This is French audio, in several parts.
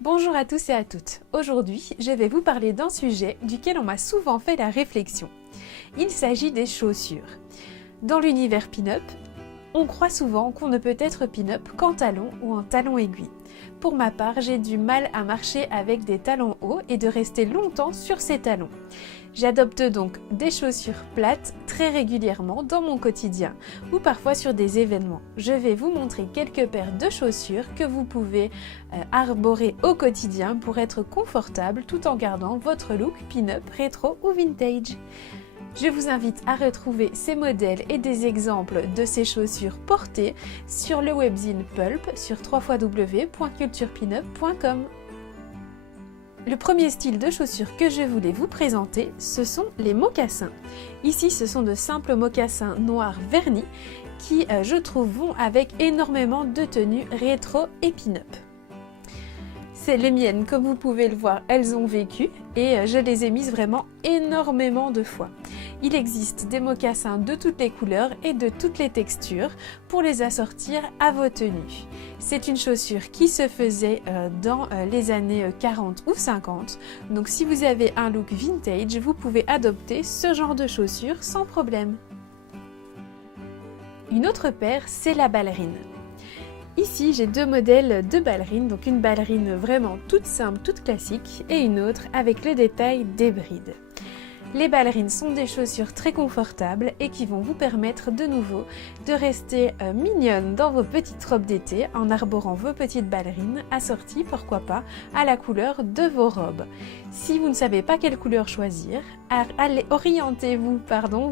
Bonjour à tous et à toutes. Aujourd'hui, je vais vous parler d'un sujet duquel on m'a souvent fait la réflexion. Il s'agit des chaussures. Dans l'univers pin-up, on croit souvent qu'on ne peut être pin-up qu'en talons ou en talons aiguilles. Pour ma part, j'ai du mal à marcher avec des talons hauts et de rester longtemps sur ces talons. J'adopte donc des chaussures plates très régulièrement dans mon quotidien ou parfois sur des événements. Je vais vous montrer quelques paires de chaussures que vous pouvez arborer au quotidien pour être confortable tout en gardant votre look pin-up, rétro ou vintage. Je vous invite à retrouver ces modèles et des exemples de ces chaussures portées sur le webzine Pulp sur www.culturepinup.com. Le premier style de chaussures que je voulais vous présenter, ce sont les mocassins. Ici, ce sont de simples mocassins noirs vernis qui, je trouve, vont avec énormément de tenues rétro et pin-up. C'est les miennes, comme vous pouvez le voir, elles ont vécu et je les ai mises vraiment énormément de fois. Il existe des mocassins de toutes les couleurs et de toutes les textures pour les assortir à vos tenues. C'est une chaussure qui se faisait dans les années 40 ou 50, donc si vous avez un look vintage, vous pouvez adopter ce genre de chaussures sans problème. Une autre paire, c'est la ballerine. Ici, j'ai deux modèles de ballerines, donc une ballerine vraiment toute simple, toute classique, et une autre avec le détail des brides. Les ballerines sont des chaussures très confortables et qui vont vous permettre de nouveau de rester mignonne dans vos petites robes d'été en arborant vos petites ballerines assorties, pourquoi pas, à la couleur de vos robes. Si vous ne savez pas quelle couleur choisir, orientez-vous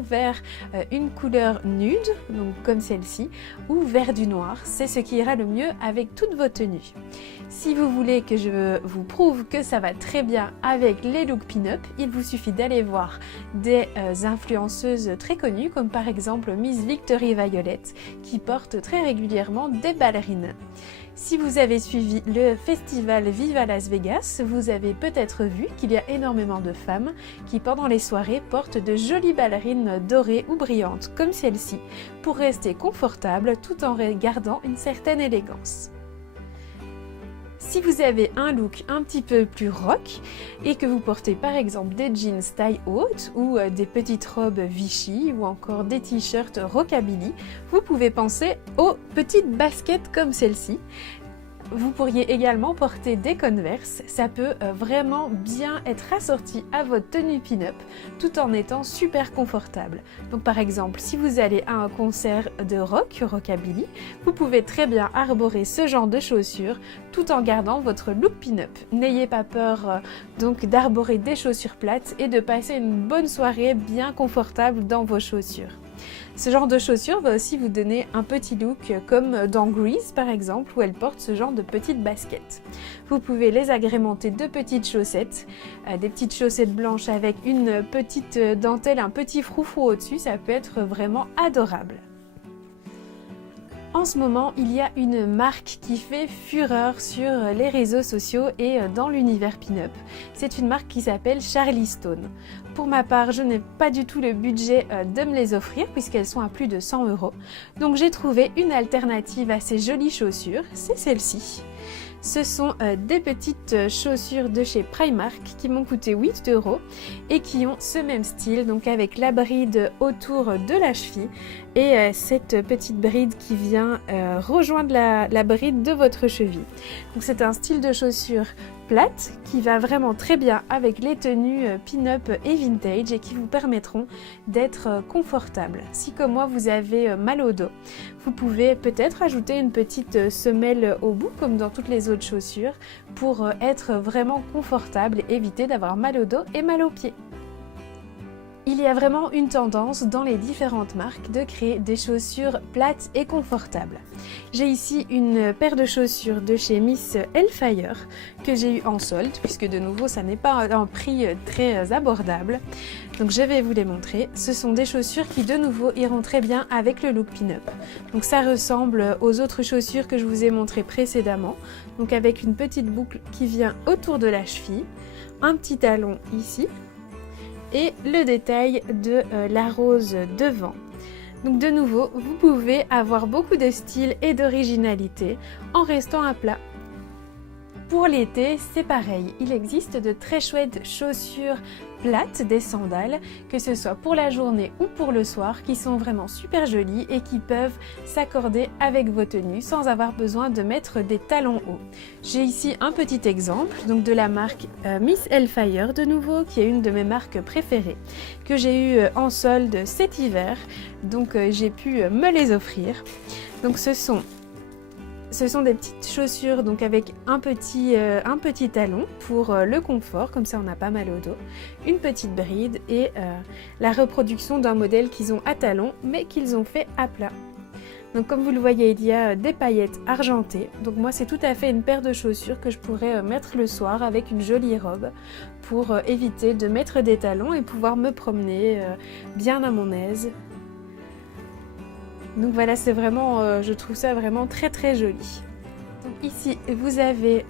vers une couleur nude, donc comme celle-ci, ou vers du noir, c'est ce qui ira le mieux avec toutes vos tenues. Si vous voulez que je vous prouve que ça va très bien avec les looks pin-up, il vous suffit d'aller voir des influenceuses très connues comme par exemple Miss Victory Violet qui porte très régulièrement des ballerines. Si vous avez suivi le festival Viva Las Vegas, vous avez peut-être vu qu'il y a énormément de femmes qui pendant les soirées portent de jolies ballerines dorées ou brillantes comme celle-ci pour rester confortable tout en gardant une certaine élégance. Si vous avez un look un petit peu plus rock et que vous portez par exemple des jeans taille haute ou des petites robes Vichy ou encore des t-shirts rockabilly, vous pouvez penser aux petites baskets comme celle-ci. Vous pourriez également porter des Converse, ça peut vraiment bien être assorti à votre tenue pin-up tout en étant super confortable. Donc par exemple, si vous allez à un concert de rockabilly, vous pouvez très bien arborer ce genre de chaussures tout en gardant votre look pin-up. N'ayez pas peur donc d'arborer des chaussures plates et de passer une bonne soirée bien confortable dans vos chaussures. Ce genre de chaussures va aussi vous donner un petit look comme dans Grease par exemple où elle porte ce genre de petites baskets. Vous pouvez les agrémenter de petites chaussettes, des petites chaussettes blanches avec une petite dentelle, un petit froufrou au-dessus, ça peut être vraiment adorable. En ce moment, il y a une marque qui fait fureur sur les réseaux sociaux et dans l'univers pin-up. C'est une marque qui s'appelle Charlie Stone. Pour ma part, je n'ai pas du tout le budget de me les offrir puisqu'elles sont à plus de 100 €. Donc j'ai trouvé une alternative à ces jolies chaussures, c'est celle-ci. Ce sont des petites chaussures de chez Primark qui m'ont coûté 8 € et qui ont ce même style, donc avec la bride autour de la cheville et cette petite bride qui vient rejoindre la bride de votre cheville. Donc c'est un style de chaussure plate qui va vraiment très bien avec les tenues pin-up et vintage et qui vous permettront d'être confortable. Si comme moi vous avez mal au dos, vous pouvez peut-être ajouter une petite semelle au bout comme dans toutes les autres chaussures pour être vraiment confortable et éviter d'avoir mal au dos et mal aux pieds. Il y a vraiment une tendance dans les différentes marques de créer des chaussures plates et confortables. J'ai ici une paire de chaussures de chez Miss Hellfire que j'ai eu en solde puisque de nouveau ça n'est pas un prix très abordable. Donc je vais vous les montrer. Ce sont des chaussures qui de nouveau iront très bien avec le look pin-up. Donc ça ressemble aux autres chaussures que je vous ai montrées précédemment. Donc avec une petite boucle qui vient autour de la cheville, un petit talon ici et le détail de la rose devant. Donc de nouveau, vous pouvez avoir beaucoup de style et d'originalité en restant à plat. Pour l'été, c'est pareil, il existe de très chouettes chaussures plates, des sandales, que ce soit pour la journée ou pour le soir, qui sont vraiment super jolies et qui peuvent s'accorder avec vos tenues sans avoir besoin de mettre des talons hauts. J'ai ici un petit exemple donc de la marque Miss Hellfire de nouveau, qui est une de mes marques préférées, que j'ai eu en solde cet hiver, donc j'ai pu me les offrir. Donc ce sont des petites chaussures donc avec un petit talon pour le confort, comme ça on a pas mal au dos, une petite bride et la reproduction d'un modèle qu'ils ont à talons mais qu'ils ont fait à plat. Donc comme vous le voyez, il y a des paillettes argentées, donc moi c'est tout à fait une paire de chaussures que je pourrais mettre le soir avec une jolie robe pour éviter de mettre des talons et pouvoir me promener bien à mon aise. Donc voilà, c'est vraiment, je trouve ça vraiment très très joli. Donc ici, vous avez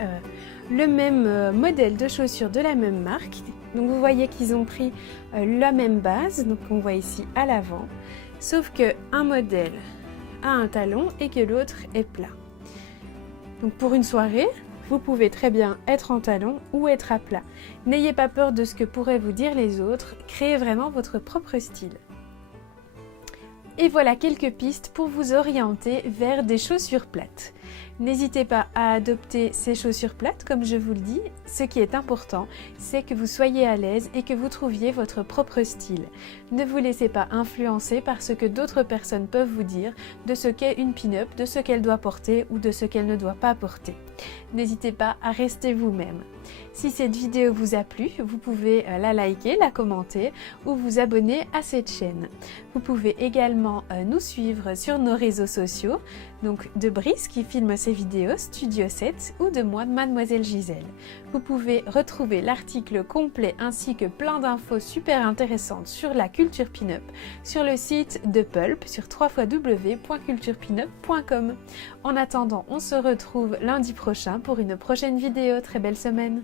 le même modèle de chaussures de la même marque. Donc vous voyez qu'ils ont pris la même base, donc on voit ici à l'avant, sauf qu'un modèle a un talon et que l'autre est plat. Donc pour une soirée, vous pouvez très bien être en talon ou être à plat. N'ayez pas peur de ce que pourraient vous dire les autres, créez vraiment votre propre style. Et voilà quelques pistes pour vous orienter vers des chaussures plates. N'hésitez pas à adopter ces chaussures plates, comme je vous le dis. Ce qui est important, c'est que vous soyez à l'aise et que vous trouviez votre propre style. Ne vous laissez pas influencer par ce que d'autres personnes peuvent vous dire de ce qu'est une pin-up, de ce qu'elle doit porter ou de ce qu'elle ne doit pas porter. N'hésitez pas à rester vous-même. Si cette vidéo vous a plu, vous pouvez la liker, la commenter ou vous abonner à cette chaîne. Vous pouvez également nous suivre sur nos réseaux sociaux, donc de Brice qui filme ses vidéos, Studio 7, ou de moi, Mademoiselle Gisèle. Vous pouvez retrouver l'article complet ainsi que plein d'infos super intéressantes sur la culture pin-up sur le site de Pulp sur www.culturepinup.com. En attendant, on se retrouve lundi prochain pour une prochaine vidéo. Très belle semaine!